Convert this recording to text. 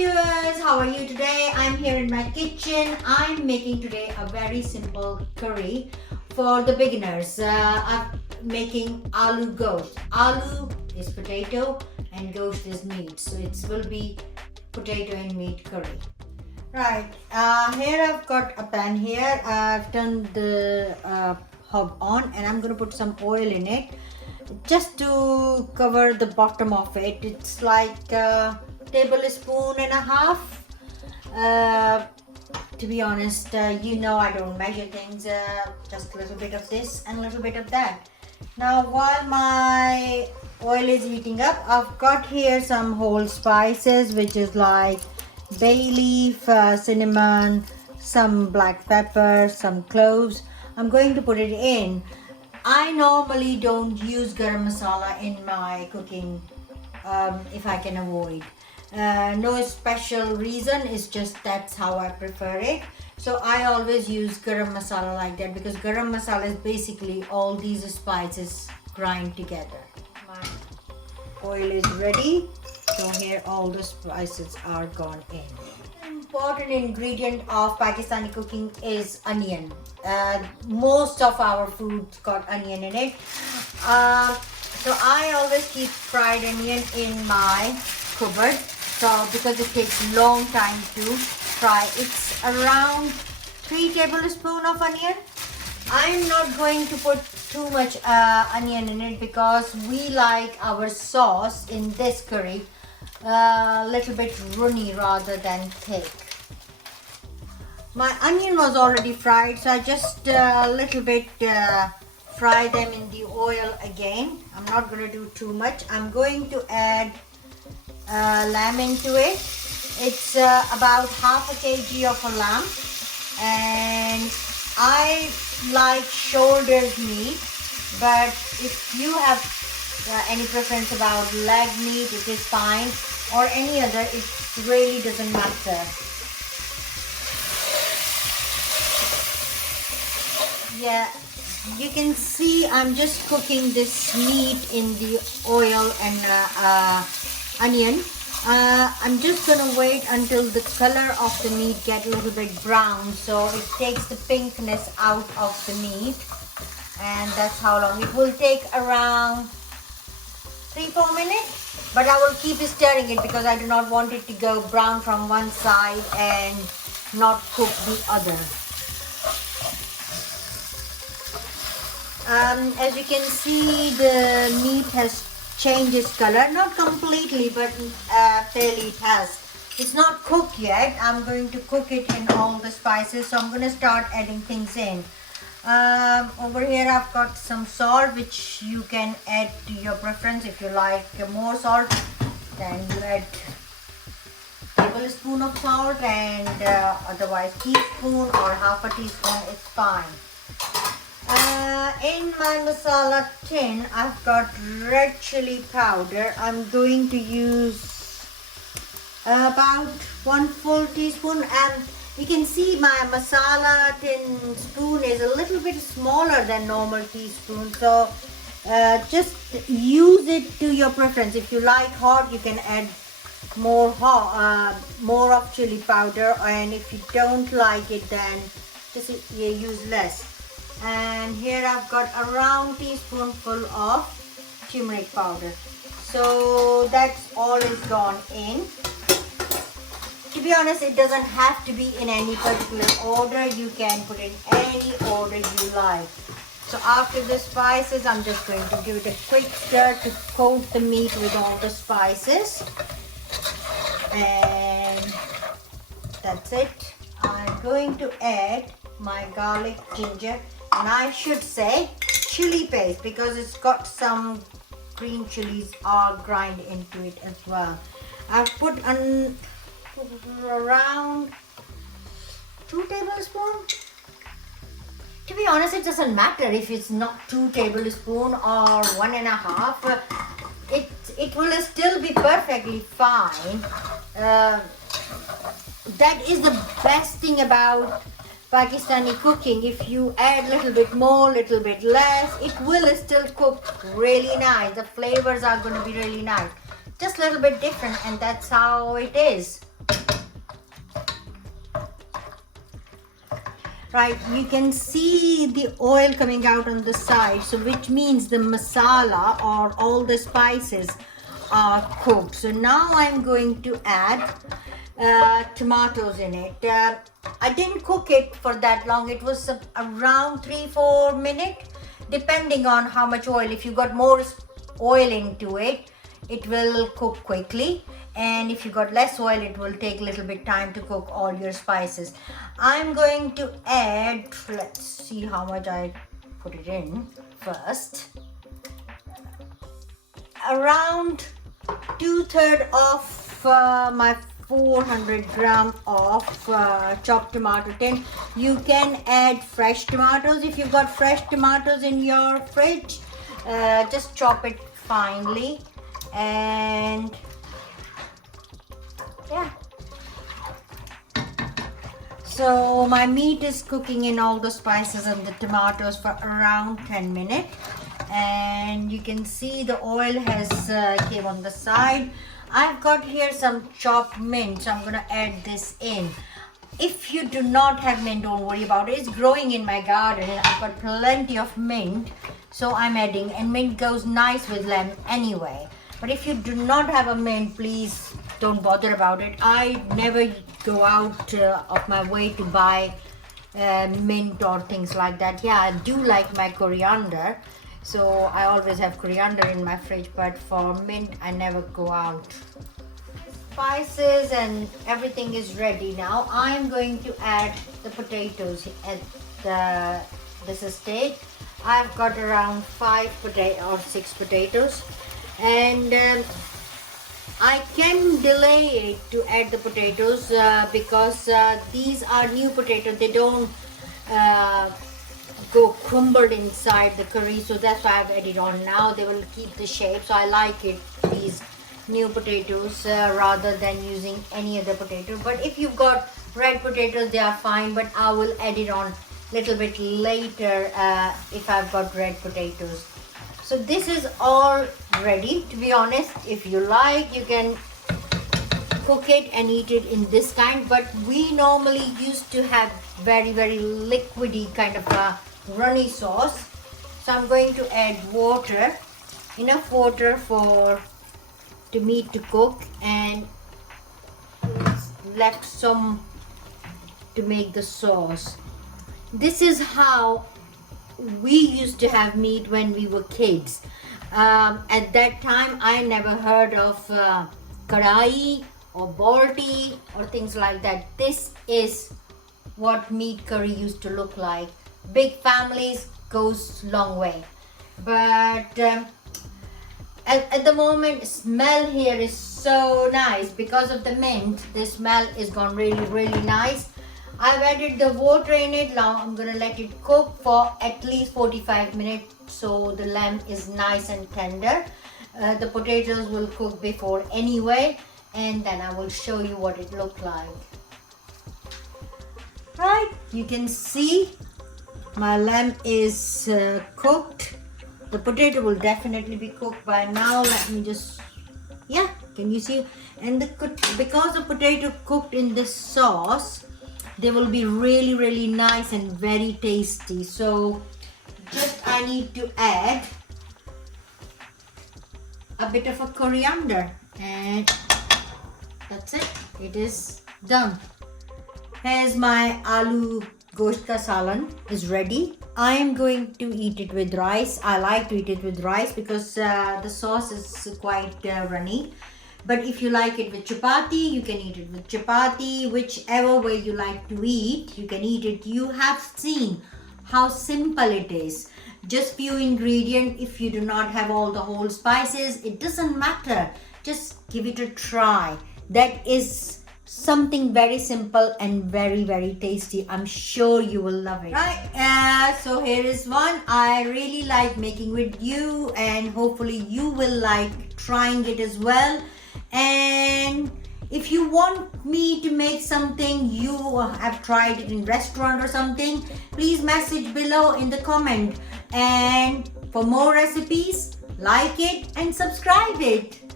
viewers, how are you today? I'm here in my kitchen. I'm making today a very simple curry for the beginners. I'm making aloo gosht. Aloo is potato and gosht is meat, so it will be potato and meat curry. Right, here I've got a pan here. I've turned the hob on and I'm going to put some oil in it just to cover the bottom of it. It's like a tablespoon and a half. To be honest, you know I don't measure things, just a little bit of this and a little bit of that. Now while my oil is heating up, I've got here some whole spices, which is like bay leaf, cinnamon, some black pepper, some cloves. I'm going to put it in. I normally don't use garam masala in my cooking if I can avoid. No special reason, it's just that's how I prefer it. So I always use garam masala like that, because garam masala is basically all these spices grind together. My oil is ready, so here all the spices are gone in. Important ingredient of Pakistani cooking is onion. Most of our food's got onion in it. So I always keep fried onion in my cupboard, so because it takes a long time to fry. It's around 3 tablespoons of onion. I'm not going to put too much onion in it because we like our sauce in this curry a little bit runny rather than thick. My onion was already fried, so I just a little bit fry them in the oil again. I'm not going to do too much. I'm going to add lamb into it. It's about half a kg of a lamb, and I like shoulder meat, but if you have any preference about leg meat, it is fine, or any other, it really doesn't matter. Yeah, you can see I'm just cooking this meat in the oil and onion. I'm just gonna wait until the color of the meat get a little bit brown, so it takes the pinkness out of the meat, and that's how long. It will take around 3-4 minutes, but I will keep stirring it because I do not want it to go brown from one side and not cook the other. As you can see, the meat has changed its color, not completely, but fairly it has. It's not cooked yet. I'm going to cook it in all the spices, so I'm going to start adding things in. Over here I've got some salt, which you can add to your preference. If you like more salt, then you add a tablespoon of salt, and otherwise teaspoon or half a teaspoon is fine. In my masala tin, I've got red chili powder. I'm going to use about 1 full teaspoon, and you can see my masala tin spoon is a little bit smaller than normal teaspoon, so just use it to your preference. If you like hot, you can add more of chili powder, and if you don't like it, then just use less. And here I've got around teaspoonful of turmeric powder. So that's all is gone in. To be honest, it doesn't have to be in any particular order. You can put in any order you like. So after the spices, I'm just going to give it a quick stir to coat the meat with all the spices. And that's it. I'm going to add my garlic, ginger, and I should say chili paste, because it's got some green chilies all grind into it as well. I've put around 2 tablespoons. To be honest, it doesn't matter if it's not 2 tablespoons or 1.5. It will still be perfectly fine. That is the best thing about Pakistani cooking. If you add a little bit more, little bit less, it will still cook really nice. The flavors are going to be really nice. Just a little bit different, and that's how it is. Right, you can see the oil coming out on the side, so which means the masala or all the spices are cooked. So now I'm going to add tomatoes in it. I didn't cook it for that long. It was around 3-4 minutes, depending on how much oil. If you got more oil into it, it will cook quickly, and if you got less oil, it will take a little bit time to cook all your spices. I'm going to add, let's see how much I put it in first, around 2/3 of my 400 gram of chopped tomato tin. You can add fresh tomatoes. If you've got fresh tomatoes in your fridge, just chop it finely. And yeah, so my meat is cooking in all the spices and the tomatoes for around 10 minutes, and you can see the oil has came on the side. I've got here some chopped mint, so I'm gonna add this in. If you do not have mint, don't worry about it. It's growing in my garden and I've got plenty of mint, so I'm adding, and mint goes nice with lamb anyway. But if you do not have a mint, please don't bother about it. I never go out of my way to buy mint or things like that. Yeah, I do like my coriander, so I always have coriander in my fridge, but for mint, I never go out. Spices and everything is ready. Now I'm going to add the potatoes at this stage. I've got around 6 potatoes, and I can delay it to add the potatoes because these are new potatoes. They don't go crumbled inside the curry, so that's why I've added on now. They will keep the shape, so I like it, these new potatoes, rather than using any other potato. But if you've got red potatoes, they are fine, but I will add it on little bit later if I've got red potatoes. So this is all ready. To be honest, if you like, you can cook it and eat it in this kind, but we normally used to have very liquidy kind of a runny sauce. So I'm going to add water, enough water for the meat to cook, and left some to make the sauce. This is how we used to have meat when we were kids. At that time, I never heard of kadai or balti or things like that. This is what meat curry used to look like. Big families goes long way, but at the moment, smell here is so nice because of the mint. The smell is gone really nice. I've added the water in it. Now I'm gonna let it cook for at least 45 minutes, so the lamb is nice and tender. The potatoes will cook before anyway, and then I will show you what it looked like. Right, you can see my lamb is cooked. The potato will definitely be cooked by now. Let me just, yeah, can you see? And because the potato cooked in this sauce, they will be really nice and very tasty. So just I need to add a bit of a coriander, and that's it. It is done. Here's my aloo gosht ka salan is ready. I am going to eat it with rice. I like to eat it with rice because the sauce is quite runny. But if you like it with chapati, you can eat it with chapati. Whichever way you like to eat, you can eat it. You have seen how simple it is. Just few ingredients. If you do not have all the whole spices, it doesn't matter. Just give it a try. That is something very simple and very tasty. I'm sure you will love it. Right, so here is one I really like making with you, and hopefully you will like trying it as well. And if you want me to make something you have tried it in restaurant or something, please message below in the comment. And for more recipes, like it and subscribe it.